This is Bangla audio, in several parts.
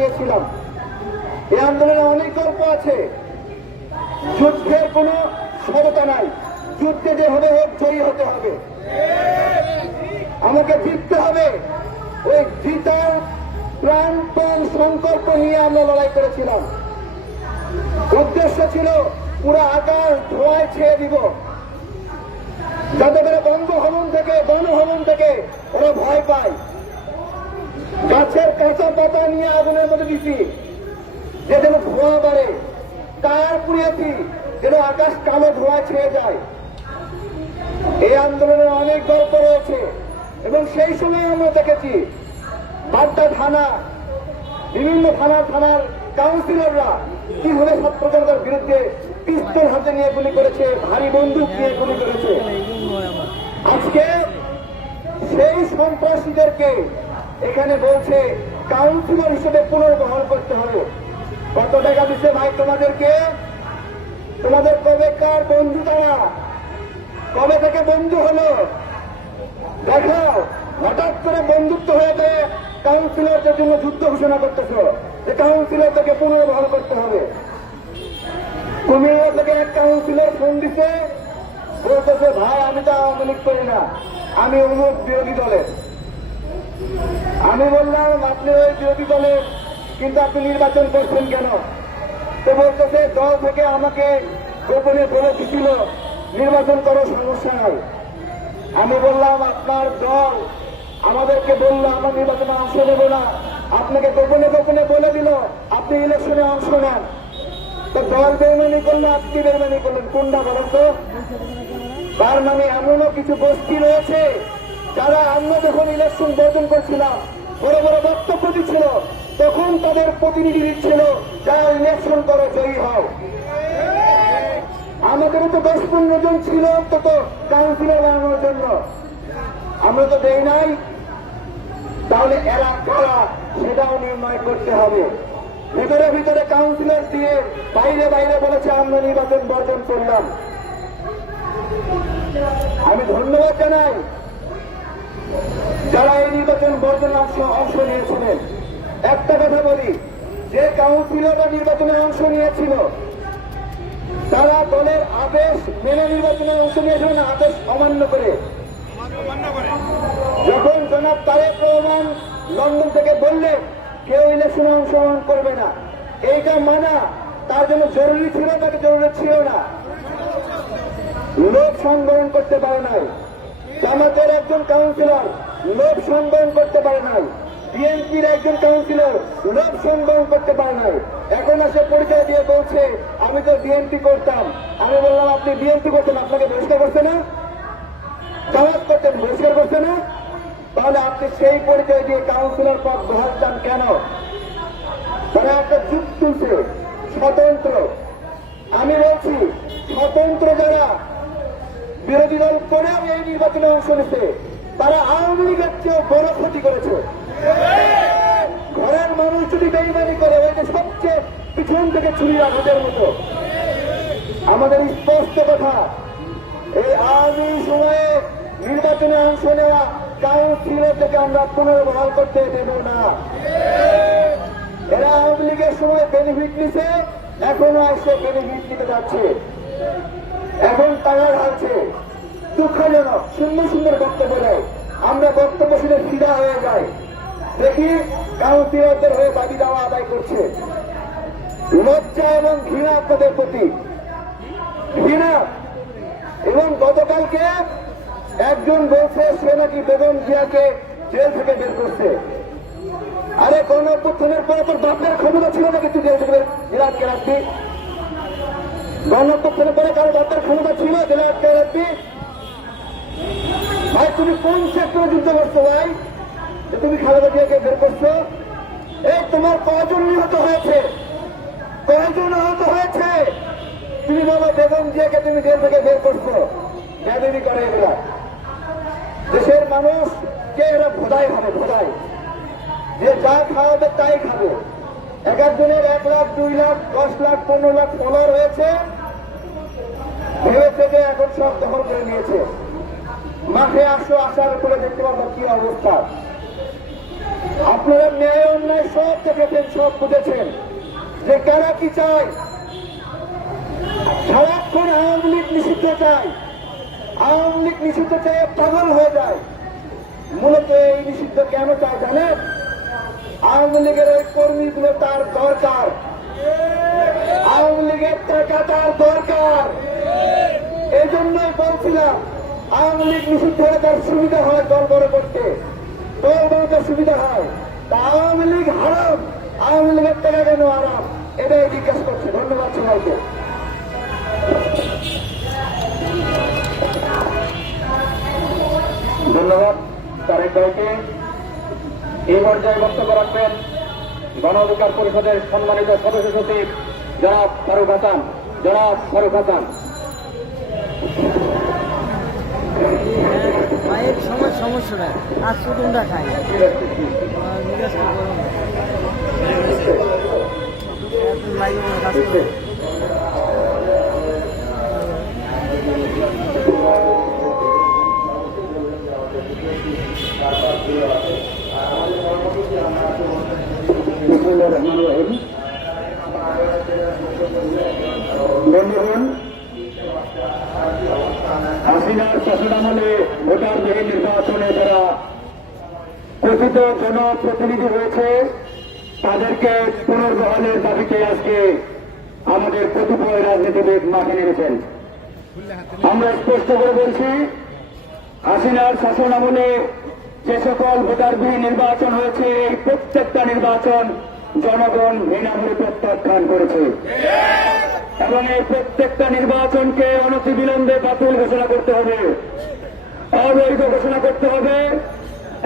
নিয়েছিলাম। এই আন্দোলনে অনেক গল্প আছে। যুদ্ধের কোনো সততা নাই, যুদ্ধে যে হবে হোক জয়ী হতে হবে, আমাকে জিততে হবে। ওই জিতার প্রাণপণ সংকল্প নিয়ে আমরা লড়াই করেছিলাম। উদ্দেশ্য ছিল পুরো আকাশ ধোঁয়ায় ছেয়ে দিব, যাতে করে বঙ্গভবন থেকে গণভবন থেকে ওরা ভয় পায়। গাছের কাঁচা পাতা নিয়ে আগুনের মধ্যে দিছি যে যেন ধোঁয়া বাড়ে, টায়ার পুড়িয়েছি যেন আকাশ কালো ধোঁয়া ছেয়ে যায়। এই আন্দোলনের অনেক গল্প রয়েছে এবং সেই সময় আমরা দেখেছি বাড্ডা থানা, বিভিন্ন থানার কাউন্সিলররা কিভাবে ছাত্র জনতার বিরুদ্ধে পিস্তল হাতে নিয়ে গুলি করেছে, ভারী বন্দুক নিয়ে গুলি করেছে। আজকে সেই সন্ত্রাসীদেরকে এখানে বলছে কাউন্সিলর হিসেবে পুনর্বহাল করতে হবে। কত টাকা দিচ্ছে ভাই তোমাদেরকে? তোমাদের কবেকার বন্ধু তারা? কবে থেকে বন্ধু হলো দেখো? হঠাৎ করে বন্ধুত্ব হয়ে যায়, কাউন্সিলরদের জন্য যুদ্ধ ঘোষণা করতেছ যে কাউন্সিলরদেরকে পুনর্বহাল করতে হবে। কুমিল্লা থেকে এক কাউন্সিলর ফোন দিছে, বলতেছে ভাই আমি তো আওয়ামী লীগ করি না, আমি অমুক বিরোধী দলের। আমি বললাম আপনি ওই বিরোধী দলের, কিন্তু আপনি নির্বাচন করছেন কেন? তো বলতেছে দল থেকে আমাকে গোপনে বলে দিছিল নির্বাচন করার সমস্যা নাই। আমি বললাম আপনার দল আমাদেরকে বললো আমরা নির্বাচনে অংশ নেব না, আপনাকে গোপনে গোপনে বলে দিল আপনি ইলেকশনে অংশ নেন। তো দল বেইমানি করলো, আপনি বেইমানি করলেন, কোনটা বলেন তো? তার মানে এমনও কিছু গোষ্ঠী রয়েছে যারা আমরা যখন ইলেকশন বর্জন করছিলাম, বড় বড় বক্তব্য দিচ্ছিল, তখন তাদের প্রতিনিধি দিচ্ছিল যারা ইলেকশন করে জয়ী হও। আমাদেরও তো 10-15 জন ছিল অন্তত কাউন্সিলর বানানোর জন্য, আমরা তো দেই নাই। তাহলে এরা কারা সেটাও নির্ণয় করতে হবে। ভিতরে ভিতরে কাউন্সিলর দিয়ে বাইরে বাইরে বলেছে আমরা নির্বাচন বর্জন করলাম। আমি ধন্যবাদ জানাই যারা এই নির্বাচন বর্জন অংশ নিয়েছিলেন। একটা কথা বলি, যে কাউন্সিলররা নির্বাচনে অংশ নিয়েছিল তারা দলের আদেশ মেনে নির্বাচনে অংশ নিয়েছিল না আদেশ অমান্য করে? যখন জনাব তারেক রহমান লন্ডন থেকে বললেন কেউ ইলেকশনে অংশগ্রহণ করবে না, এইটা মানা তার জন্য জরুরি ছিল, তাকে জরুরি ছিল না? লোক সংবরণ করতে পারে নাই। জামাতের একজন কাউন্সিলর লোক সংবরণ করতে পারে নাই। বিএনপির একজন কাউন্সিলর লোক সংবরণ করতে পারে নাই। এখন আসে পরিচয় দিয়ে বলছে আমি তো বিএনপি করতাম। আমি বললাম আপনি বিএনপি করতেন, আপনাকে বহিষ্কার করছে না? জামাত করতেন, বহিষ্কার করছে না? তাহলে আপনি সেই পরিচয় দিয়ে কাউন্সিলর পদ বহাল চান কেন? তারা একটা যুগ তুলছে স্বতন্ত্র। আমি বলছি স্বতন্ত্র যারা বিরোধী দল করেও এই নির্বাচনে অংশ নিচ্ছে তারা আওয়ামী লীগের চেয়েও বড় ক্ষতি করেছে। ঘরের মানুষ যদি বেইমানি করে ওই যে সবচেয়ে পিছন থেকে ছুরি রাখাদের মতো। আমাদের স্পষ্ট কথা, এই আওয়ামী সময়ে নির্বাচনে অংশ নেওয়া কাউন্সিলর থেকে আমরা পুনর্বহাল করতে দেব না। এরা আওয়ামী লীগের সময় বেনিফিট নিছে, এখনো এসে বেনিফিট নিতে যাচ্ছে, এখন টাকা ঢালছে। দুঃখজনক, সুন্দর সুন্দর বক্তব্য দেয়, আমরা বক্তব্য শুনে ফিরা হয়ে যাই, দেখি কাউন্সিলরদের হয়ে দাবি দাওয়া আদায় করছে। লজ্জা এবং ঘৃণা আপনাদের প্রতি, ঘৃণা। এবং গতকালকে একজন বলছে সে নাকি বেগম জিয়াকে জেল থেকে বের করছে। আরে গণঅভ্যুত্থানের পরে তোর বাপের ক্ষমতা ছিল নাকি তুই জেল থেকে জেলে আটকে রাখবি? গণঅভ্যুত্থানের পরে কারো বাপের ক্ষমতা ছিল জেলে আটকে রাখবি? ভাই তুমি কোন সেক্টরে যুদ্ধ করছো ভাই, যে তুমি খালেদা জিয়াকে বের করছো? এই তোমার কয়জন নিহত হয়েছে, কয়জন আহত হয়েছে? তুমি বলো বেগম জিয়াকে তুমি জেল থেকে বের করছো, বেদবি করে এগুলা। দেশের মানুষ কে এরা ভোদাই হবে, ভোদাই, যে যা খাওয়াবে তাই খাবে। এক একজনের 1 লাখ 2 লাখ 10 লাখ 15 লাখ ফলোয়ার হয়েছে, ভেবে থেকে এখন সব দখল করে নিয়েছে। মাঠে আসো, আসার উপরে দেখতে পাবো কি অবস্থা। আপনারা ন্যায় অন্যায় সব দেখেছেন, সব বুঝেছেন যে কারা কি চায়। সারাক্ষণ আওয়ামী লীগ নিষিদ্ধ চায়, আওয়ামী লীগ নিষিদ্ধ চায়, পাগল হয়ে যায়। মূলত এই নিষিদ্ধ কেন চায় জানেন? আওয়ামী লীগের ওই কর্মীগুলো তার দরকার, আওয়ামী লীগের টাকা তার দরকার। এই জন্যই বলছিলাম আওয়ামী লীগ নিষিদ্ধ হলে তার সুবিধা হয় দল বড় করতে, দল বড়তে সুবিধা হয়। তা আওয়ামী লীগ হারাম, আওয়ামী লীগের টাকা কেন হারাম, এটাই জিজ্ঞাসা করছে। ধন্যবাদ সবাইকে। ধন্যবাদ তারেক ভাইকে। এই পর্যায়ে বক্তব্য রাখবেন গণ অধিকার পরিষদের সম্মানিত সদস্য সচিব জনাব ফারুক হাসান। জনাব ফারুক হাসান। মায়ের সমস্যা না, আর চুটুনটা খাই বন্ধুগণ, হাসিনার শাসনামলে ভোটারবিহীন নির্বাচনে যারা কথিত জনপ্রতিনিধি হয়েছে তাদেরকে পুনর্বহালের দাবিতে আজকে আমাদের কতিপয় রাজনীতিবিদ মাঠে নেমেছেন। আমরা স্পষ্ট করে বলছি, হাসিনার শাসনামলে যে সকল ভোটারবিহীন নির্বাচন হয়েছে এই প্রত্যেকটা নির্বাচন জনগণ বিনামূল্যে প্রত্যাখ্যান করেছে এবং এই প্রত্যেকটা নির্বাচনকে অনতিবিলম্বে বাতিল ঘোষণা করতে হবে, অবৈধ ঘোষণা করতে হবে।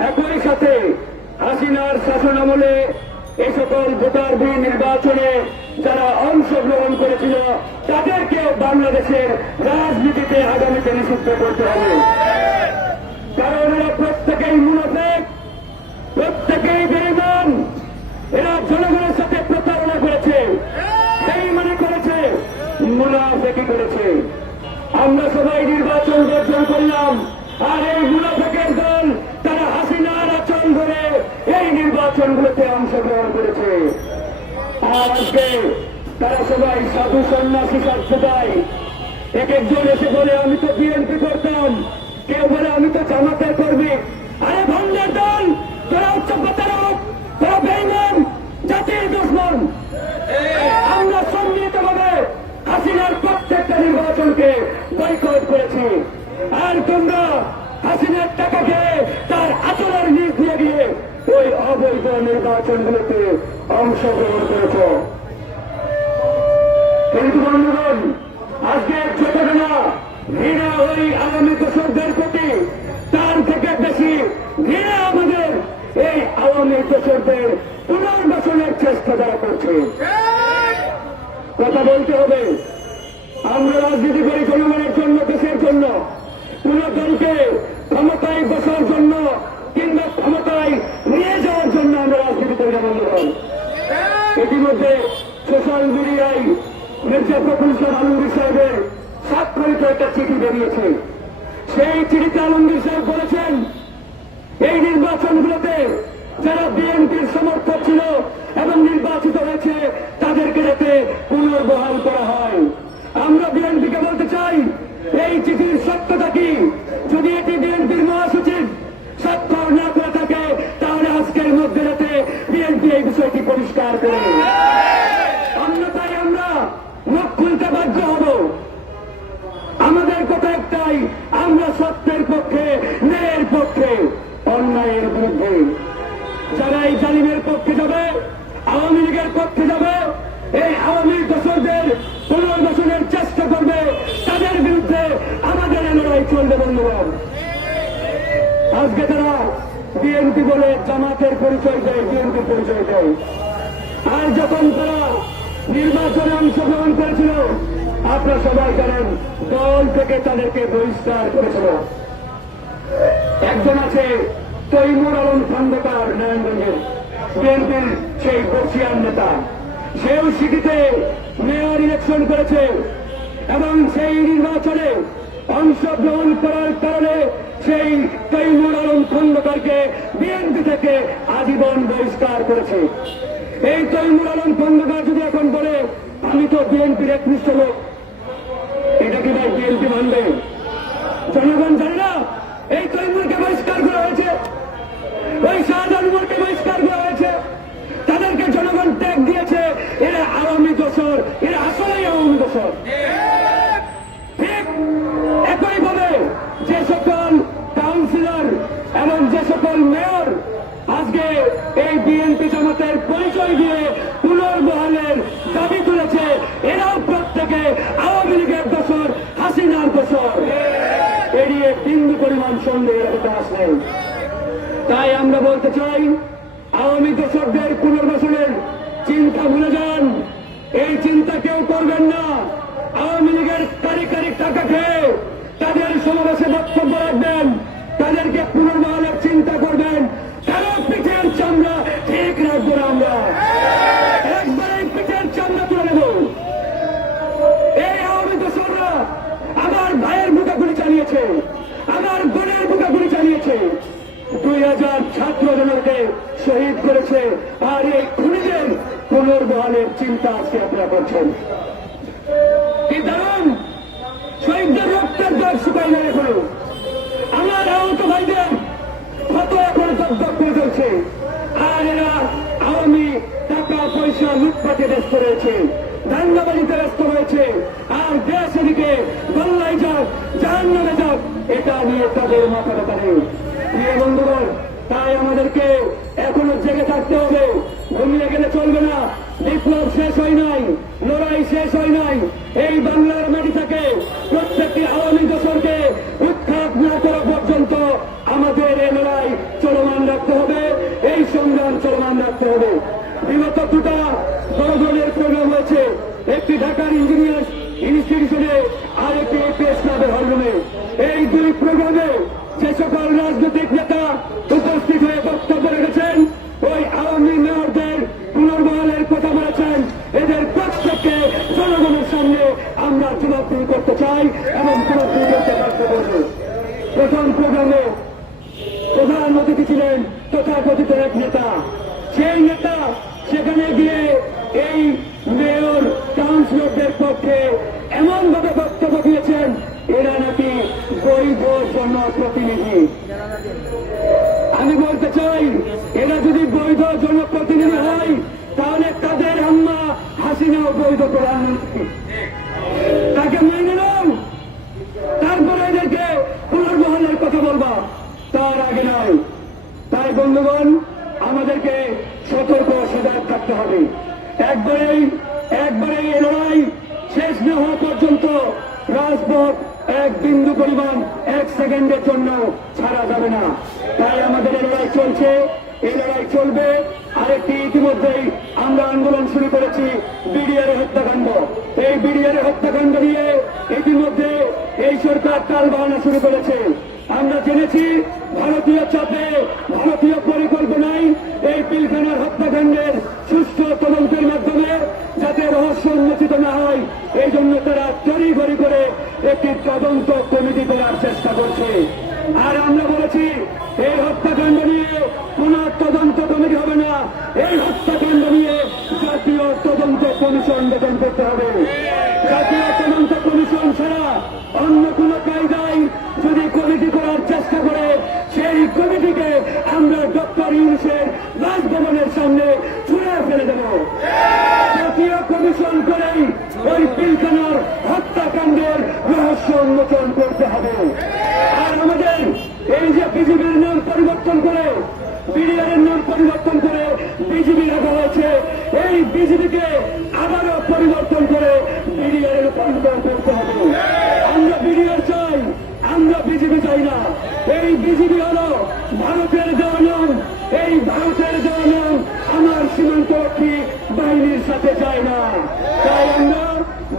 একই সাথে হাসিনার শাসনামলে এই সকল ভোটারবিহীন নির্বাচনে যারা অংশগ্রহণ করেছিল তাদেরকেও বাংলাদেশের রাজনীতিতে আগামীতে নিষিদ্ধ করতে হবে। কারণ এরা প্রত্যেকেই মুনাফিক, প্রত্যেকেই বেঈমান। এরা জনগণের সাথে প্রতারণা করেছে, বেঈমানি করেছে, মুনাফিকি করেছে। আমরা সবাই নির্বাচন বর্জন করলাম, আর এই মুনাফিকের দল তারা হাসিনার আচরণ ধরে এই নির্বাচনগুলোতে অংশগ্রহণ করেছে। আর আজকে তারা সবাই সাধু সন্ন্যাসী সাজতে। এক একজন এসে বলে আমি তো বিএনপি করতাম, কেউ বলে আমি তো জামাতের কর্মী। আরে ভণ্ডের দল, তোরা উচ্চ প্রতারক, তোরা বেঈমান, জাতির দুশমন। আমরা সম্মিলিতভাবে হাসিনার প্রত্যেকটা নির্বাচনকে বয়কট করেছি, আর তোমরা হাসিনার টাকাকে তার আচরণের নিচ দিয়ে গিয়ে ওই অবৈধ নির্বাচনগুলোতে অংশগ্রহণ করেছ। কিন্তু বন্ধুগণ, আজকে যতটা ঘৃণা ওই আওয়ামী দোষরদের প্রতি, তার থেকে বেশি ঘৃণা আমাদের এই আওয়ামী দোষরদের পুনর্বাসনের চেষ্টা যারা করছে। কথা বলতে হবে, আমরা রাজনীতি করি জনগণের জন্য, দেশের জন্য। কোন দলকে ক্ষমতায় বসার জন্য কিংবা ক্ষমতায় নিয়ে যাওয়ার জন্য আমরা রাজনীতি করি না বন্ধুগণ। ইতিমধ্যে সোশ্যাল মিডিয়ায় মির্জা ফখরুল ইসলাম আলমগীর সাহেবের স্বাক্ষরিত একটা চিঠি বেরিয়েছে। সেই চিঠিতে আলমগীর সাহেব বলেছেন এই নির্বাচনগুলোতে যারা বিএনপির সমর্থক ছিল এবং নির্বাচিত হয়েছে তাদেরকে যাতে পুনর্বহাল করা হয়। আমরা বিএনপিকে বলতে চাই, এই চিঠির সত্যতা কি? যদি এটি বিএনপির মহাসচিব স্বাক্ষর না করে থাকে তাহলে আজকের মধ্যে যাতে বিএনপি এই বিষয়টি পরিষ্কার করে, অন্যথায় আমরা মুখ খুলতে বাধ্য হব। আমাদের কথা একটাই, আমরা সত্যের পক্ষে, ন্যায়ের পক্ষে, অন্যায়ের বিরুদ্ধে। যারা এই জালিমের পক্ষে যাবে, আওয়ামী লীগের পক্ষে যাবে, এই আওয়ামী দোষরদের পুনর্বাসনের চেষ্টা করবে, তাদের বিরুদ্ধে আমাদের লড়াই চলবে বন্ধুগণ। আজকে তারা বিএনপি বলে জামাতের পরিচয় দেয়, বিএনপির পরিচয় দেয়। আর যখন তারা নির্বাচনে অংশগ্রহণ করেছিল, আপনারা সবাই জানেন দল থেকে তাদেরকে বহিষ্কার করেছিল। একজন আছে তৈমুর আলম খন্দকার, নারায়ণগঞ্জের বিএনপির সেই বর্ষিয়ান নেতা। সেও সিটিতে মেয়র ইলেকশন করেছে এবং সেই নির্বাচনে অংশগ্রহণ করার কারণে সেই তৈমুর আলম খন্দকারকে বিএনপি থেকে আজীবন বহিষ্কার করেছে। এই তৈমুর আলম খন্দকার যদি এখন বলে আমি তো বিএনপির একনিষ্ঠ লোক, এটা কি ভাই বিএনপি মানবে? জনগণ জানে না এই তৈমুরকে বহিষ্কার করা হয়েছে, ওই শাহজাহানুরকে বহিষ্কার করা হয়েছে, তাদেরকে জনগণ ট্যাগ দিয়েছে এরা আওয়ামী দোসর, এরা আসলেই আওয়ামী দোসর। ঠিক একইভাবে যে সকল কাউন্সিলর এবং যে সকল মেয়র আজকে এই বিএনপি জামাতের পরিচয় দিয়ে পুনর্বহালের দাবি তুলেছে, এরাও প্রত্যেকে আওয়ামী লীগের দোসর, হাসিনার দোসর। এড়িয়ে বিন্দু পরিমাণ সন্দেহের অবকাশ নেই। তাই আমরা বলতে চাই আওয়ামী দোসরদের পুনর্বাসনের চিন্তা ভুলে যান, এই চিন্তা কেউ করবেন না। আওয়ামী লীগের কারিগরি টাকা খেয়ে তাদের সমাবেশে বক্তব্য রাখবেন, তাদেরকে পুনর্বহালের চিন্তা করবেন, কারো পিঠের চামড়া ঠিক রাখবো না আমরা, একবারে পিঠের চামড়া তুলে নেব। এই আওয়ামী দোসররা আমার ভাইয়ের বুকে গুলি চালিয়েছে, আমার বোনের বুকে গুলি চালিয়েছে, 2000 ছাত্র জনকে শহীদ করেছে, আর এই খুনিদের পুনর্বহালের চিন্তা আজকে আপনারা করছেন। কি দারুণ, শহীদদের রক্তের দাগ শুকাই না এখনো, আমার আহত ভাইদের কত এখন দগ্ধ করে চলছে, আর এরা আওয়ামী টাকা পয়সা লুটপাটে ব্যস্ত রয়েছে, দাঙ্গাবাজিতে ব্যস্ত রয়েছে, আর দেশ এদিকে গোল্লাই যাক, জাহান্নামে যাক, এটা নিয়ে তাদের মাথা ব্যথা নেই। প্রিয় বন্ধুগণ, তাই আমাদেরকে এখনো জেগে থাকতে হবে, ঘুমিয়ে গেলে চলবে না। বিপ্লব শেষ হয় নাই, লড়াই শেষ হয় নাই। এই বাংলার মাটি থেকে প্রত্যেকটি আওয়ামী দোসরকে উৎখাত না করা পর্যন্ত আমাদের এই লড়াই চলমান রাখতে হবে, এই সংগ্রাম চলমান রাখতে হবে। বিগত দুটা বড় ধরনের প্রোগ্রাম হয়েছে, একটি ঢাকার ইঞ্জিনিয়ার্স ইনস্টিটিউশনে আর একটি প্রেস ক্লাবের হলরুমে। এই দুই প্রোগ্রামে যে সকল রাজনৈতিক নেতা উপস্থিত হয়ে বক্তব্য রেখেছেন, ওই আওয়ামী মেয়রদের পুনর্বহালের কথা বলেছেন, এদের প্রত্যেককে জনগণের সামনে আমরা জবাবদিহি করতে চাই এবং জবাবদিহি করতে বাধ্য করব। প্রথম প্রোগ্রামে প্রধান অতিথি ছিলেন তথাকথিত এক নেতা। সেই নেতা সেখানে গিয়ে এই মেয়র কাউন্সিলরদের পক্ষে এমন ভাবে বক্তব্য দিয়েছেন এরা নাকি বৈধ জনপ্রতিনিধি। আমি বলতে চাই এরা যদি বৈধ জনপ্রতিনিধি হয় তাহলে তাদের আম্মা হাসিনাও বৈধ প্রধানমন্ত্রী, তাকে মেনে নাও, তারপরে এদেরকে পুনর্বহালের কথা বলবা, তার আগে নয়। তাই বন্ধুগণ, আমাদেরকে সতর্ক সজাগ থাকতে হবে। একবারেই এই লড়াই শেষ না হওয়া পর্যন্ত রাজপথ এক বিন্দু পরিমাণ এক সেকেন্ডের জন্য ছাড়া যাবে না। তাই আমাদের এই লড়াই চলছে, এই লড়াই চলবে। আরেকটি ইতিমধ্যেই আমরা আন্দোলন শুরু করেছি বিডিআর হত্যাকাণ্ড। এই বিডিআর হত্যাকাণ্ড নিয়ে ইতিমধ্যে এই সরকার টালবাহানা শুরু করেছে। আমরা জেনেছি ভারতীয় চাপে, ভারতীয় পরিকল্পনায় এই পিলখানার হত্যাকাণ্ডের সুষ্ঠু তদন্তের মাধ্যমে যাতে রহস্য উন্মোচিত না হয়, এই জন্য তারা তড়িঘড়ি করে একটি তদন্ত কমিটি করার চেষ্টা করছে। আর আমরা বলেছি এই হত্যাকাণ্ড নিয়ে কোন তদন্ত কমিটি হবে না, এই হত্যাকাণ্ড নিয়ে জাতীয় তদন্ত কমিশন গঠন করতে হবে। জাতীয় তদন্ত কমিশন ছাড়া অন্য কোন কায়দায় যদি কমিটি করার চেষ্টা করে, সেই কমিটিকে আমরা ডক্টর ইউনূসের বাসভবনের সামনে ছুঁড়ে ফেলে দেব। জাতীয় কমিশন করেই ওই পিলখানার হত্যাকাণ্ডের রহস্য উন্মোচন করতে হবে। আর আমাদের এই যে বিজেপির নাম পরিবর্তন করে, বিডিআর নাম পরিবর্তন করে বিজেপি রাখা হয়েছে, এই বিজেপিকে আবারও পরিবর্তন করে বিডিআর রূপান্তর করতে হবে। আমরা বিডিআর চাই, আমরা বিজেপি চাই না। এই বিজেপি হল ভারতের দেওয়া নাম, এই ভারতের দেওয়া নাম আমার সীমান্তরক্ষী বাহিনীর সাথে চাই না। তাই আমরা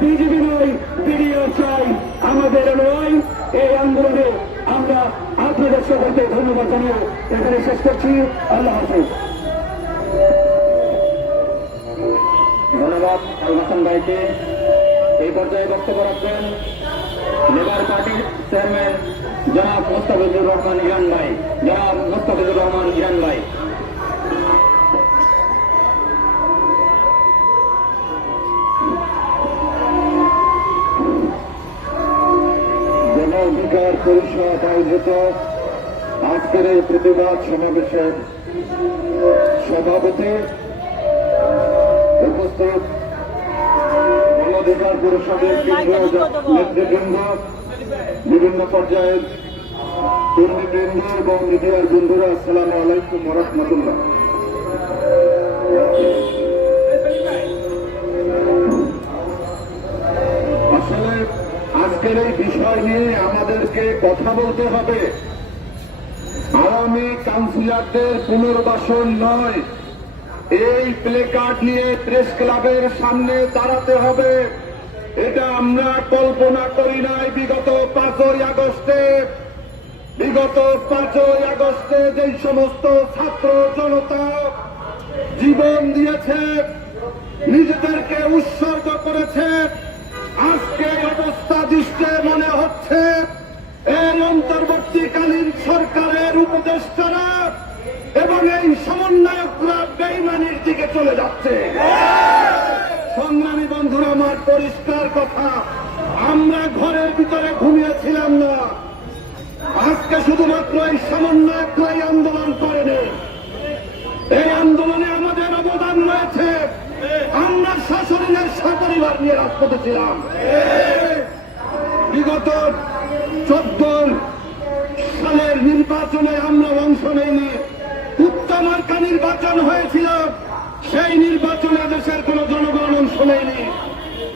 বিজেপি নই, বিডিআর চাই। আমাদের লড়াই, এই আন্দোলনে আমরা আপনাদের সকলকে ধন্যবাদ জানিয়ে এখানে শেষ করছি। আল্লাহ হাফেজ। ধন্যবাদ আল হাসান ভাইকে। এই পর্যায়ে বক্তব্য রাখবেন লেবার পার্টির চেয়ারম্যান জনাব মোস্তাফিজুর রহমান ইরান ভাই, জনাব মোস্তাফিজুর রহমান ইরান ভাই। গণ অধিকার পরিষদ আয়োজিত আজকের এই প্রতিবাদ সমাবেশের সভাপতি, উপস্থিত গণ অধিকার পরিষদের নেতৃবৃন্দ, বিভিন্ন পর্যায়ের কর্মীবৃন্দ এবং মিডিয়ার বন্ধুরা, আসসালামু আলাইকুম ওয়া রাহমাতুল্লাহ। আসলে আজকের এই বিষয় নিয়ে আমাদেরকে কথা বলতে হবে। আওয়ামী কাউন্সিলরদের পুনর্বাসন নয়, এই প্লে কার্ড নিয়ে প্রেস ক্লাবের সামনে দাঁড়াতে হবে। এটা আমরা কল্পনা করি নাই। বিগত 5ই আগস্টে যে সমস্ত ছাত্র জনতা জীবন দিয়েছে, নিজেদেরকে উৎসর্গ করেছে, আজকে অবস্থা দৃষ্টে মনে হচ্ছে এর অন্তর্বর্তীকালীন সরকারের উপদেষ্টারা এবং এই সমন্বয়করা বেইমানির দিকে চলে যাচ্ছে। সংগ্রামী বন্ধুরা, আমার পরিষ্কার কথা, আমরা ঘরের ভিতরে ঘুমিয়েছিলাম না। আজকে শুধুমাত্র এই সমন্বয়করাই আন্দোলন করেনি, এই আন্দোলনে আমাদের অবদান রয়েছে। আমরা শাসনের সপরিবার নিয়ে রাজপথে ছিলাম। বিগত 14 সালের নির্বাচনে আমরা অংশ নেইনি। উত্তমার্কা নির্বাচন হয়েছিল, সেই নির্বাচনে দেশের কোন জনগণ অংশ নেয়নি।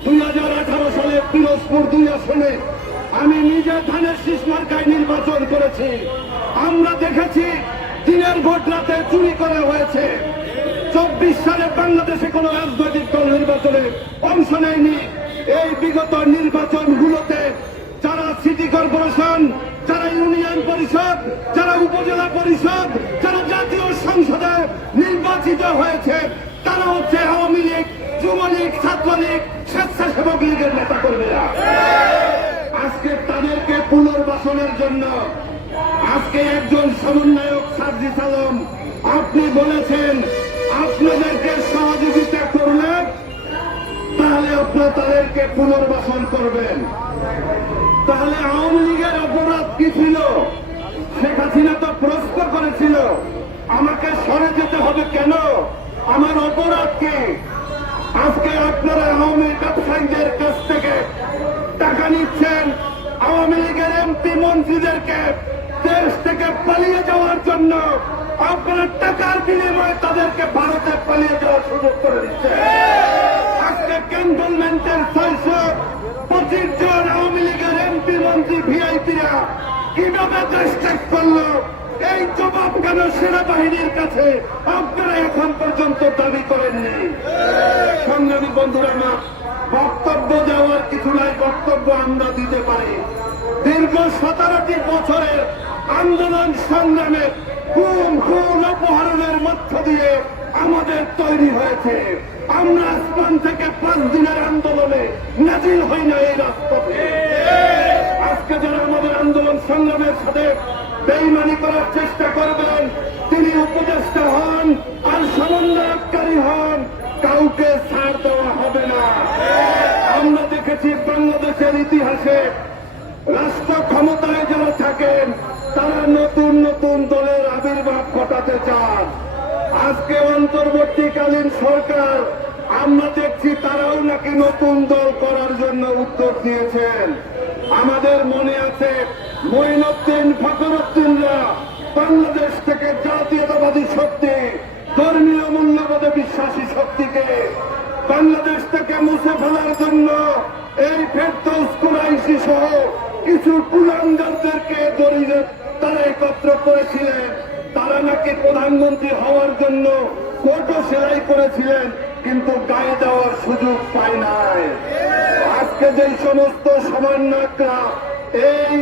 2018 সালে পিরোজপুর 2 আসনে আমি নিজে ধানের শীষ মার্কায় নির্বাচন করেছি। আমরা দেখেছি দিনের ভোট রাতে চুরি করা হয়েছে। 24 সালে বাংলাদেশে কোন রাজনৈতিক দল নির্বাচনে অংশ নেয়নি। এই বিগত নির্বাচনগুলোতে যারা সিটি কর্পোরেশন, যারা ইউনিয়ন পরিষদ, যারা উপজেলা পরিষদ, যারা জাতীয় সংসদে নির্বাচিত হয়েছে, তারা হচ্ছে আওয়ামী লীগ, যুবলীগ, ছাত্রলীগ, স্বেচ্ছাসেবক লীগের নেতা কর্মীরা। আজকে তাদেরকে পুনর্বাসনের জন্য আজকে একজন সমন্বয়ক সার্জিস আলম, আপনি বলেছেন আপনাদেরকে সহযোগিতা করলে তাহলে আপনারা তাদেরকে পুনর্বাসন করবেন। তাহলে আওয়ামী লীগের অপরাধ কি ছিল? শেখ হাসিনা তো প্রশ্ন করেছিল আমাকে সরে যেতে হবে কেন, আমার অপরাধ কি? আজকে আপনারা আওয়ামী ব্যবসায়ীদের কাছ থেকে টাকা নিচ্ছেন, আওয়ামী লীগের এমপি মন্ত্রীদেরকে দেশ থেকে পালিয়ে যাওয়ার জন্য আপনারা টাকার বিনিময়ে তাদেরকে ভারতে পালিয়ে যাওয়ার সুযোগ করে দিচ্ছেন। আজকে ক্যান্টনমেন্টের 625 জন আওয়ামী লীগের এমপি মন্ত্রী ভিআইপিরা কিভাবে দেশ ত্যাগ করলো, এই জবাব কেন সেনাবাহিনীর কাছে আপনারা এখন পর্যন্ত দাবি করেননি? সংগ্রামী বন্ধুরা, না বক্তব্য দেওয়ার কিছু নাই, বক্তব্য আমরা দিতে পারি। দীর্ঘ 17টি বছরের আন্দোলন সংগ্রামে খুন অপহরণের মধ্য দিয়ে আমাদের তৈরি হয়েছে। আমরা আসমান থেকে 5 দিনের আন্দোলনে নাজিল হই না এই রাজপথে। আজকে যারা আমাদের আন্দোলন সংগ্রামের সাথে বেইমানি করার চেষ্টা করবেন, তিনি উপদেষ্টা হন আর সমন্বয়কারী হন, কাউকে ছাড় দেওয়া হবে না। আমরা দেখেছি বাংলাদেশের ইতিহাসে রাষ্ট্র ক্ষমতায় যারা থাকেন তারা নতুন নতুন দলের আবির্ভাব ঘটাতে চান। আজকে অন্তর্বর্তীকালীন সরকার আমরা দেখছি তারাও নাকি নতুন দল করার জন্য উদ্যোগ নিয়েছেন। আমাদের মনে আছে মঈনুদ্দিন, ফখরুদ্দিনরা বাংলাদেশ থেকে জাতীয়তাবাদী শক্তি, ধর্মীয় মূল্যবোধে বিশ্বাসী শক্তিকে বাংলাদেশ থেকে মুছে ফেলার জন্য এই ফেরদৌস কুরাইশি সহ কিছু কুলাঙ্গারদেরকে দরিদ্র তারা একত্র করেছিলেন। তারা নাকি প্রধানমন্ত্রী হওয়ার জন্য কোটো সেলাই করেছিলেন, কিন্তু গায়ে দেওয়ার সুযোগ পায় নাই। আজকে যে সমস্ত সমন্বয়করা এই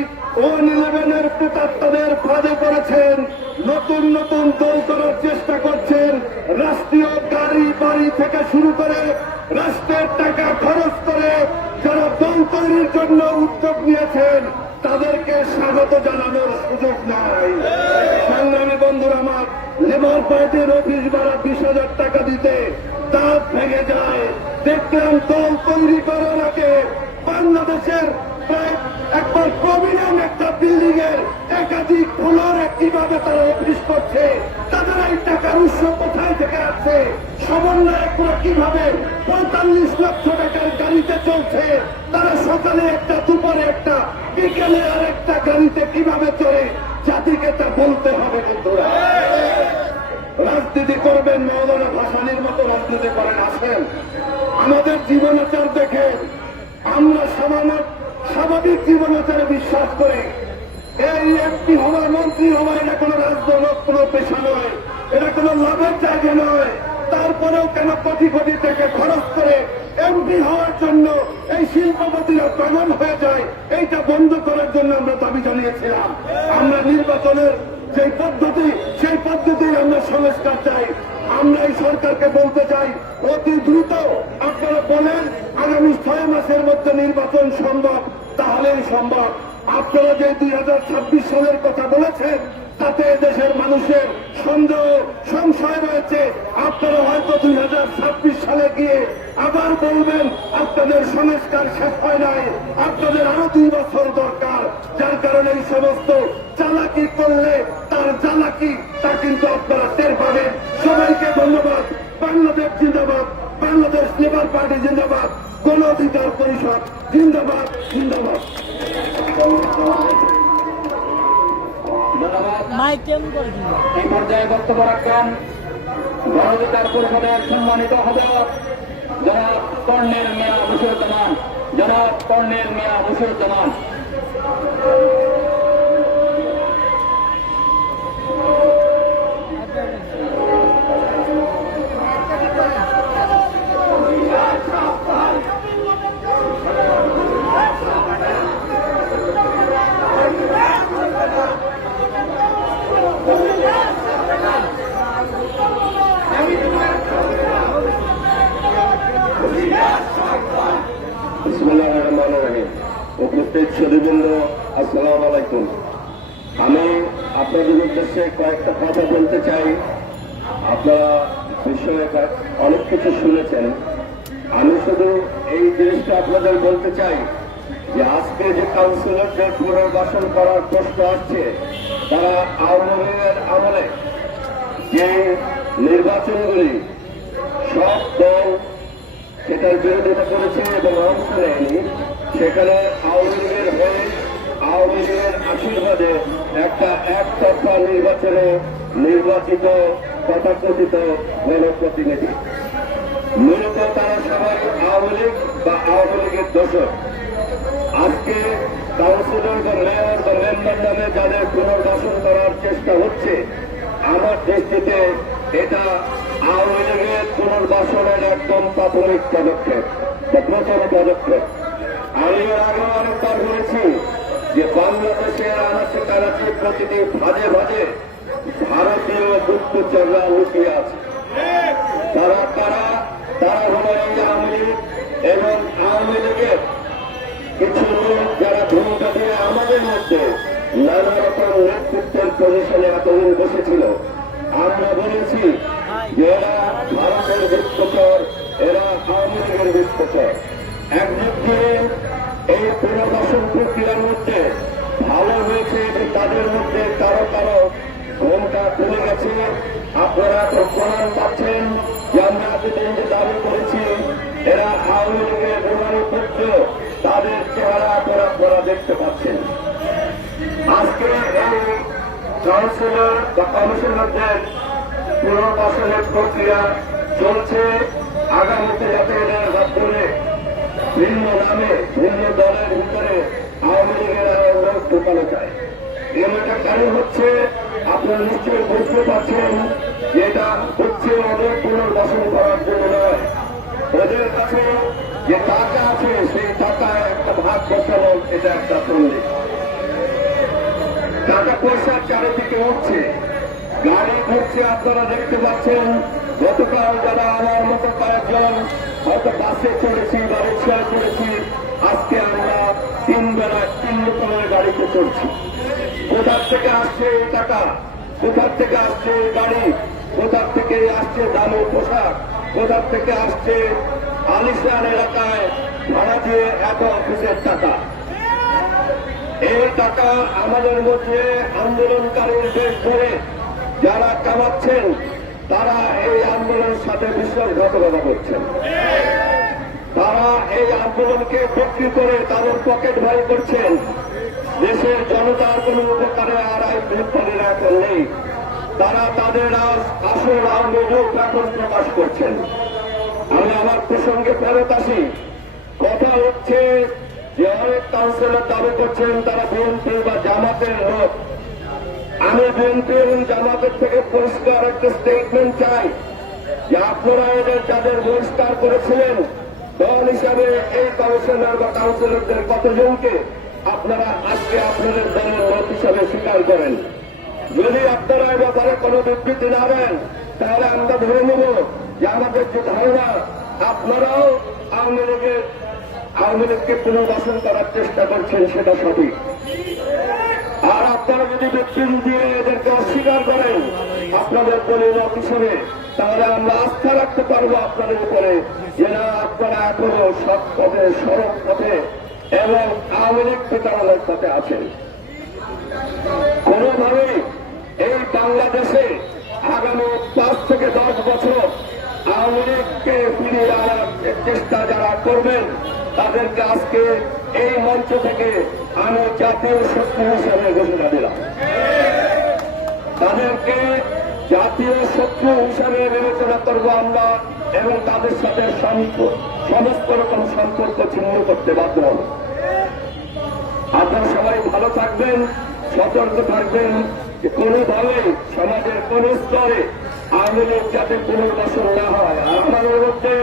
11-এর প্রেতাত্মাদের ফাঁদে পড়েছেন, নতুন নতুন দল করার চেষ্টা করছেন, রাষ্ট্রীয় গাড়ি বাড়ি থেকে শুরু করে রাষ্ট্রের টাকা খরচ করে যারা দল তৈরির জন্য উদ্যোগ নিয়েছেন তাদেরকে স্বাগত জানানোর সুযোগ নাই। সংগ্রামী বন্ধুরা আমার, লেবার পার্টির অফিস ভাড়া 20,000 টাকা দিতে দাঁত ভেঙে যায়। দেখলাম দল তৈরি করার আগে বাংলাদেশের প্রায় একবার প্রবীণ একটা বিল্ডিং এর একাধিক ফ্লোর কিভাবে তারা অফিস করছে, তাদের এই টাকার উৎস কোথায় থেকে আসছে, সমন্বয়করা কিভাবে 45 লক্ষ টাকার গাড়িতে চলছে, তারা সকালে একটা, দুপুরে একটা, বিকেলে আর একটা গাড়িতে কিভাবে চলে, জাতিকে তা বলতে হবে বন্ধুরা। রাজনীতি করবেন, মৌলানা ভাসানীর মতো রাজনীতি করেন, আসেন আমাদের জীবনাচার দেখেন। আমরা স্বাভাবিক জীবনাচারে বিশ্বাস করি। এই এমপি হওয়া, মন্ত্রী হওয়া এটা কোনো রাজনৈতিক কোনো পেশা নয়, এটা কোনো লাভের জায়গা নয়। তারপরেও কেন কোটি কোটি টাকা খরচ করে এমপি হওয়ার জন্য এই শিল্পপতিরা পাগল হয়ে যায়, এইটা বন্ধ করার জন্য আমরা দাবি জানিয়েছিলাম। আমরা নির্বাচনের যে পদ্ধতি, সেই পদ্ধতির আমরা সংস্কার চাই। আমরা এই সরকারকে বলতে চাই, অতি দ্রুত আপনারা বলেন আগামী 6 মাসের মধ্যে নির্বাচন সম্ভব, তাহলেই সম্ভব। আপনারা যে 2026 সালের কথা বলেছেন, তাতে দেশের মানুষের সন্দেহ, সংশয় রয়েছে। আপনারা হয়তো 2026 সালে গিয়ে আবার বলবেন আপনাদের সংস্কার শেষ হয় নাই, আপনাদের আরো 2 বছর দরকার। যার কারণে এই সমস্ত চালাকি করলে তার চালাকি তা কিন্তু আপনারা টের পাবেন। সবাইকে ধন্যবাদ। বাংলাদেশ জিন্দাবাদ, বাংলাদেশ লেবার পার্টি জিন্দাবাদ, গণ অধিকার পরিষদ জিন্দাবাদ, জিন্দাবাদ। মাইক কেমন করে দিল? এই পর্যায়ে বক্তব্য রাখবেন গণ অধিকার পরিষদের সম্মানিত আহ্বায়ক জনাব কর্নেল মিয়া মুশিরুজ্জামান। জনাব কর্নেল মিয়া মুশিরুজ্জামান। বিসমিল্লাহির রহমানির রহিম। উপস্থিত সুধীবৃন্দ, আসসালামু আলাইকুম। আমি আপনাদের উদ্দেশ্যে কয়েকটা কথা বলতে চাই। আপনারা বিষয়ে অনেক কিছু শুনেছেন। আমি শুধু এই জিনিসটা আপনাদের বলতে চাই যে আজকে যে কাউন্সিলরদের পুনর্বাসন করার প্রশ্ন আসছে, তারা আওয়ামী লীগের আমলে যে নির্বাচনগুলি সব দল সেটার বিরোধিতা করেছে এবং অংশ নেয়নি, সেখানে আওয়ামী লীগের হয়ে আওয়ামী লীগের আশীর্বাদে একটা একতরফা নির্বাচনে নির্বাচিত তথাকথিত গণপ্রতিনিধি। মূলত তারা সবাই আওয়ামী লীগ বা আওয়ামী লীগের দোষক। আজকে কাউন্সিলর বা মেয়র বা মেম্বার নামে যাদের পুনর্বাসন করার চেষ্টা হচ্ছে, আমার দৃষ্টিতে এটা আওয়ামী লীগের পুনর্বাসনের একদম প্রাথমিক পদক্ষেপ বা প্রথম পদক্ষেপ। আমি এর আগে অনেকবার বলেছি যে বাংলাদেশের আনাচে কানাচে প্রতিটি ভাজে ভাজে ভারতীয় গুপ্তচররা লুকিয়ে আছে। তারা হল এই আওয়ামী লীগ এবং আওয়ামী লীগের কিছু লোক যারা ভূমিকা দিয়ে আমাদের মধ্যে নানা রকম নেতৃত্বের পজিশনে এতদিন বসেছিল। আমরা বলেছি যে এরা ভারতের গুপ্তচর, এরা আওয়ামী লীগের গুপ্তচর। একদিক দিয়ে এই পুনর্বাসন প্রক্রিয়ার মধ্যে ভালো হয়েছে যে তাদের মধ্যে কারো কারো ভূমিকা খুলে গেছে। আপনারা তো প্রমাণ পাচ্ছেন যে আমরা এতদিন যে দাবি করেছি এরা আওয়ামী লীগের প্রমাণী পুত্র, তাদের চেহারা আপনারা দেখতে পাচ্ছেন। আজকে এই কাউন্সিলর বা কমিশনারদের পুনর্বাসনের প্রক্রিয়া চলছে। আগামীতে যাতে এদের মাধ্যমে ভিন্ন নামে ভিন্ন দলের ভিতরে আওয়ামী লীগের লোক ঢোকানো যায়, এর একটা কারণ হচ্ছে আপনারা নিশ্চয়ই বুঝতে পারছেন যে এটা হচ্ছে ওদের পুনর্বাসন করার জন্য নয়। ওদের কাছে যে টাকা আছে সেই টাকায় একটা ভাগ বসানো, এটা একটা সন্দেহ। টাকা পয়সার চারিদিকে উঠছে, গাড়ি ঘুরছে, আপনারা দেখতে পাচ্ছেন। গতকাল যারা আমার মতো কয়েকজন হয়তো বাসে চলেছি বা রিক্সায় চলেছি, আজকে আমরা করছি। কোথার থেকে আসছে এই টাকা, কোথার থেকে আসছে এই গাড়ি, কোথার থেকে আসছে দামি পোশাক, কোথার থেকে আসছে আলিশান এলাকায় ভাড়া দিয়ে এত অফিসের টাকা। এই টাকা আমাদের মধ্যে আন্দোলনকারীর বেশ ধরে যারা কামাচ্ছেন তারা এই আন্দোলনের সাথে বিশ্বাসঘাতকতা করছেন। তারা এই আন্দোলনকে বিক্রি করে তাদের পকেট ভারী করছেন। দেশের জনতার কোন উপকারে আর এই বৃদ্ধেরা এখন নেই। তারা তাদের আসল আওয়ামী রূপ এখন প্রকাশ করছেন। আমি আমার প্রসঙ্গে ফেরত আসি। কথা হচ্ছে যে অনেক কাউন্সিলর দাবি করছেন তারা বিএনপি বা জামাতের লোক। আমি বিএনপি এবং জামাতের থেকে পরিষ্কার একটা স্টেটমেন্ট চাই যে আপনারা এদের যাদের বহিষ্কার করেছিলেন দল হিসাবে এই কমিশনার বা কাউন্সিলরদের কতজনকে আপনারা আজকে আপনাদের দলের লোক হিসাবে স্বীকার করেন। যদি আপনারা এ ব্যাপারে কোনো বিবৃতি না দেন তাহলে আমরা ধরে নেব যে আমাদের যে ধারণা আপনারাও আওয়ামী লীগকে পুনর্বাসন করার চেষ্টা করছেন সেটা সঠিক। আর আপনারা যদি বিবৃতি দিয়ে এদেরকে অস্বীকার করেন আপনাদের দলীয় লোক হিসেবে, তাহলে আমরা আস্থা রাখতে পারবো আপনাদের উপরে যে না আপনারা এখনো সৎ পথে, সড়ক পথে এবং আওয়ামী লীগ প্রতারণার পথে আছেন। কোনোভাবেই এই বাংলাদেশে আগামী 5 থেকে 10 বছর আওয়ামী লীগকে ফিরিয়ে আনার চেষ্টা যারা করবেন তাদেরকে আজকে এই মঞ্চ থেকে আমি জাতীয় শত্রু হিসাবে ঘোষণা দিলাম। তাদেরকে জাতীয় শত্রু হিসাবে বিবেচনা করবো আমরা এবং তাদের সাথে সমস্ত রকম সম্পর্ক ছিন্ন করতে বাধ্য হব। আপনারা সবাই ভালো থাকবেন, সতর্ক থাকবেন যে কোনোভাবে সমাজের কোন স্তরে আওয়ামী লীগ যাতে পুনর্বাসন না হয়। আর আমাদের মধ্যে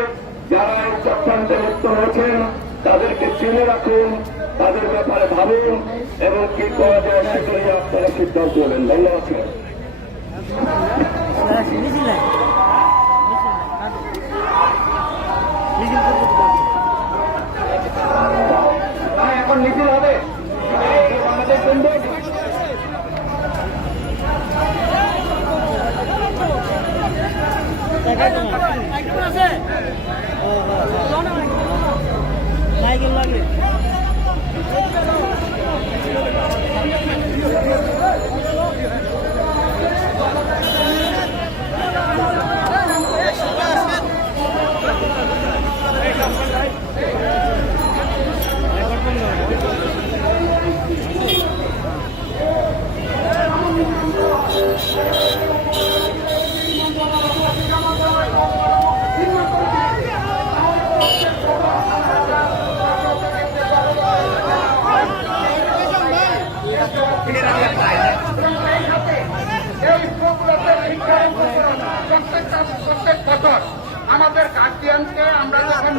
যারা এই চক্রান্তে লিপ্ত হয়েছেন তাদেরকে চিনে রাখুন, তাদের ব্যাপারে ভাবুন এবং কি করা যায় সেগুলি আপনারা সিদ্ধান্ত নেবেন। ধন্যবাদ। এখন মিছিল হবে আমাদের বন্ধু সাইকেল লাগে প্রত্যেক বছর আমাদের গার্জিয়ানকে আমরা যখন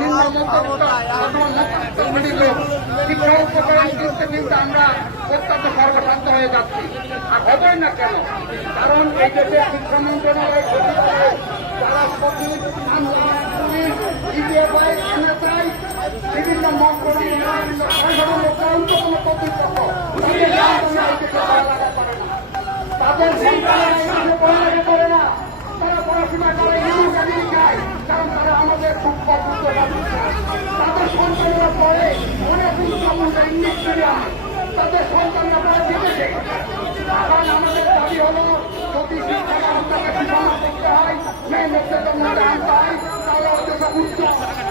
শিক্ষা উপকরণ দিতে কিন্তু আমরা অত্যন্ত সর্বশান্ত হয়ে যাচ্ছি। আর হবেই না কেন? কারণ এই দেশে শিক্ষা মন্ত্রণালয় যারা সচিব, পুলিশ, ডিজিএফআই, এনএসআই, বিভিন্ন মন্ত্রণালয় কোনো কর্তৃপক্ষ তাদের পড়ালেখা করে না, তারা পড়াশোনা করে খায়, কারণ তারা আমাদের খুব পছন্দ তাদের সন্তানরা পড়ে অনেক উন্নত ইংলিশ মিডিয়াম, তাদের সন্তানরা পড়ে বিদেশে। কারণ আমাদের দাবি হল যদি শিক্ষাটা আপনাকে সীমানা করতে হয়, মেয়ে মেয়েদের মধ্যে আনতে হয়, তাহলে যেসব উচ্চ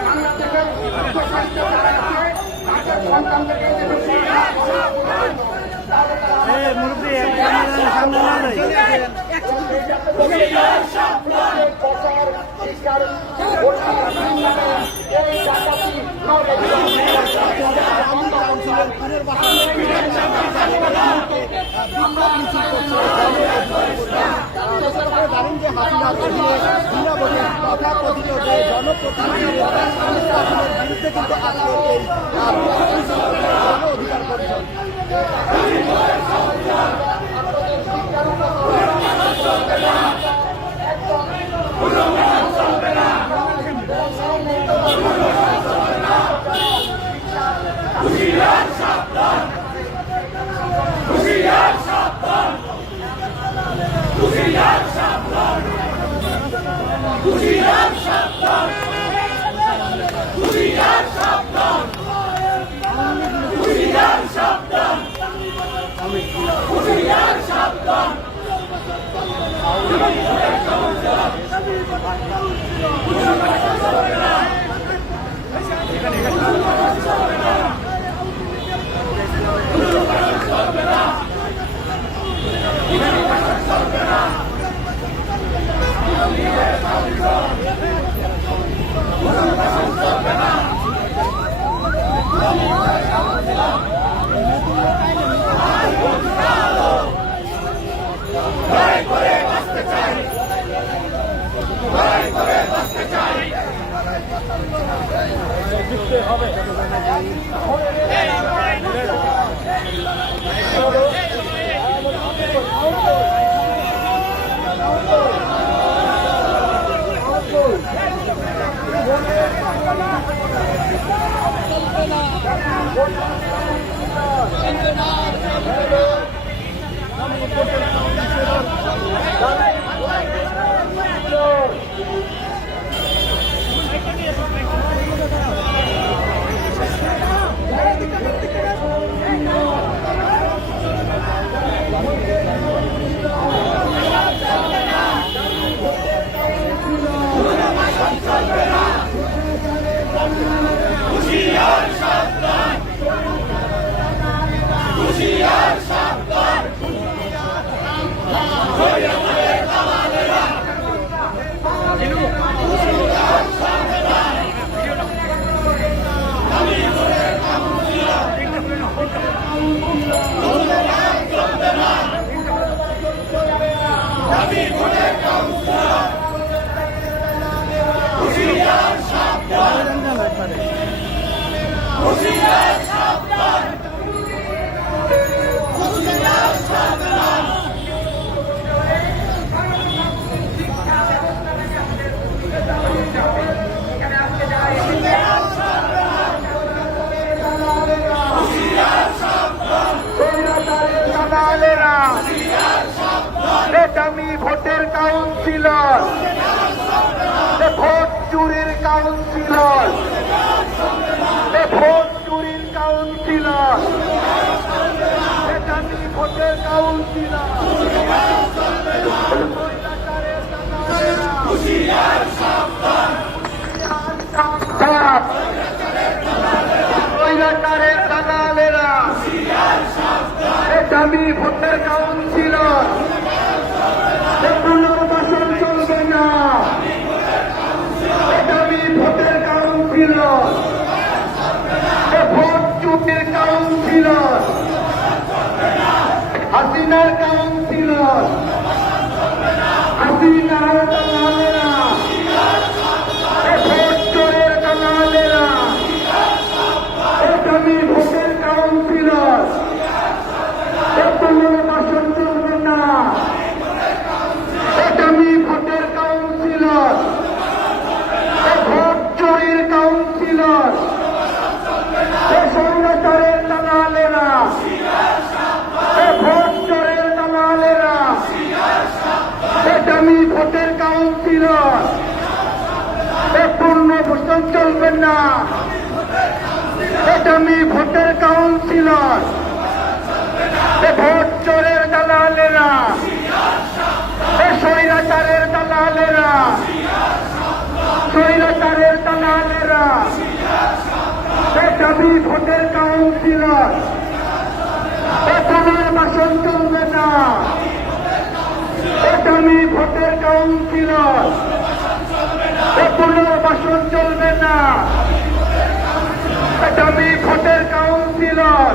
বাংলাদেশের উচ্চ স্বাস্থ্য যারা আছে তাদের সন্তানদেরকে বিরুদ্ধে কিন্তু অধিকার পরিষদ দামি ভোটের কাউন্সিলর, ভোট চুরির কাউন্সিলর, ভোট চুরির কাউন্সিলর, দামি ভোটের কাউন্সিলর, স্বৈরাচারের দালালেরা, দামি ভোটের কাউন্সিলর, পুনর্বাসন চলবে না, দামি ভোটের কাউন্সিলর, ভোট চুরির কাউন্সিলর, হাসিনার কাউন্সিলর, হাসিনার দালালেরা, ভোট চোরের দালালেরা, দামি ভোটের কাউন্সিলর, পুনর্বাসন চলবে না, দামি ভোটের কাউন্সিলর, ভোট চুরির কাউন্সিলর, স্বৈরাচারের দালালেরা, ভোট চোরের দালালেরা, দামি ভোটের কাউন্সিলর, পুনর্বাসন চলবে না, দামি ভোটের কাউন্সিলর, ভোট চোরের দালালেরা, স্বৈরাচারের দালালেরা, স্বৈরাচারের দালালেরা, দামি ভোটের কাউন্সিলর, পুনর্বাসন চলবে না, দামি ভোটের কাউন্সিলর, পুনর্বাসন চলবে না, দামি ভোটের কাউন্সিলর,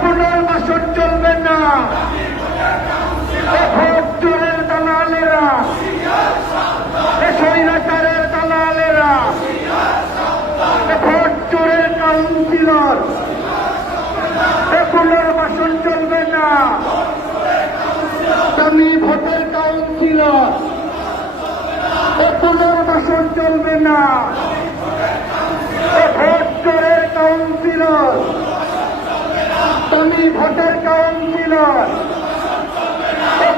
পুনর্বাসন চলবে না, ভোট চোরের দালালেরা, স্বৈরাচারের দালালেরা, ভোট চোরের কাউন্সিলর, পুনর্বাসন চলবে না, দামি ভোটের কাউন্সিলর, পুনর্বাসন চলবে না, ভোট চোরের কাউন্সিলর, দামি ভোটের কাউন্সিলর,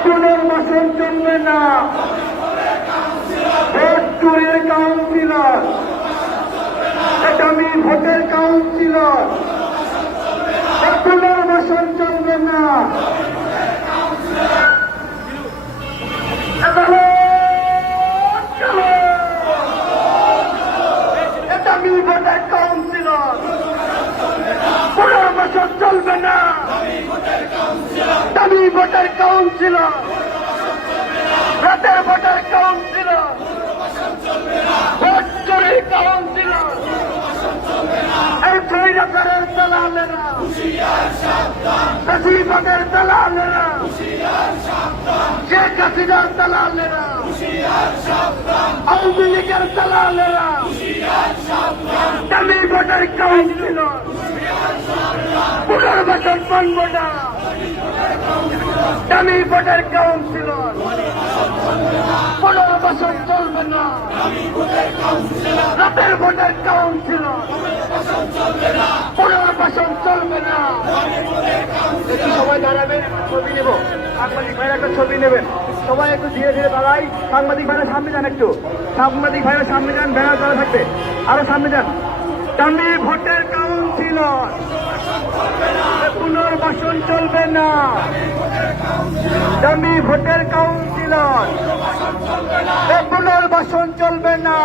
পুনর্বাসন চলবে না, ভোট চুরির কাউন্সিলর, দামি ভোটের কাউন্সিলর, পুনর্বাসন চলবে না, দামি ভোটের কাউন্সিলর, পুনর্বাসন চলবে না, দামি ভোটের কাউন্সিলর, রাতের ভোটের কাউন্সিলর, ভোট চুরির কাউন্সিলর, এই স্বৈরাচারের দালাল দালালেরা বেশিরভাগের দালালেরা শেখ হাসিনার দালালেরা আওয়ামী লীগের দালালেরা দামি ভোটের কাউন্সিলর পুনর্বাসন মানব না দামি ভোটের কাউন্সিলর পুনর্বাসন চলবে না রাতের ভোটের কাউন্সিলর পুনর্বাসন চলবে না। একটু সবাই দাঁড়াবেন, ছবি নেব। সাংবাদিক ভাইরা একটা ছবি নেবেন। সবাই একটু ধীরে ধীরে দাঁড়াই। সাংবাদিক ভাইরা সামনে যান, একটু সাংবাদিক ভাইরা সামনে যান, ব্যানার করা থাকবে, আরো সামনে যান। দামি ভোটের কাউন্সিলর পুনর্বাসন চলবে না। দামি ভোটের কাউন্সিলর পুনর্বাসন চলবে না।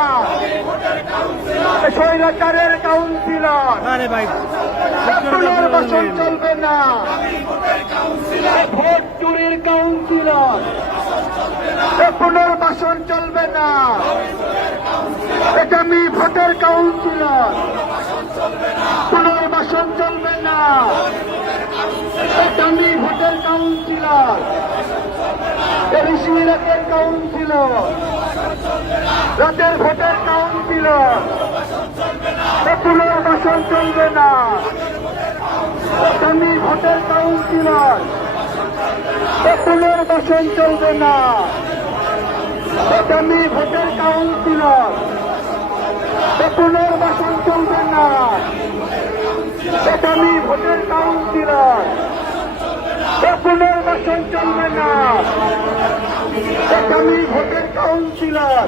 স্বৈরাচারের কাউন্সিলর আরে ভাই পুনর্বাসন চলবে না। ভোট চুরির কাউন্সিলর পুনর্বাসন চলবে না। দামি ভোটের কাউন্সিলর পুনর্বাসন চলবে না। দামি ভোটের কাউন্সিলর রাতের কাউন্সিলর রাতের ভোটের কাউন্সিলর পুনর্বাসন চলবে না। দামি ভোটের কাউন্সিলর পুনর্বাসন চলবে না। দামি ভোটের কাউন্সিলর পুনর্বাসন চলবে না। দামি ভোটের কাউন্সিলর পুনর্বাসন চলবে না। দামি ভোটের কাউন্সিলর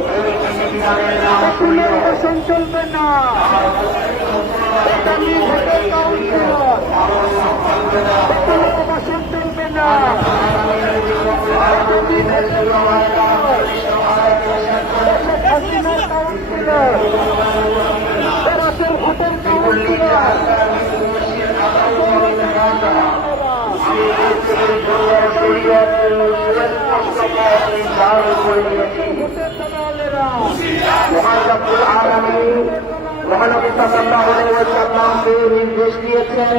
পুনর্বাসন চলবে না। দামি ভোটের কাউন্সিলর পুনর্বাসন চলবে না। হাসিনার কাউন্সিলর রাতের ভোটের কাউন্সিলর মহানবী সাল্লাল্লাহু আলাইহি ওয়াসাল্লামকে নির্দেশ দিয়েছেন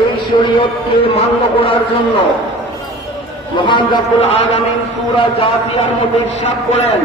এই শরীয়তকে মান্য করার জন্য। মহান রব্বুল আলামিন সূরা জাসিয়ার মধ্যে ইরশাদ করেন,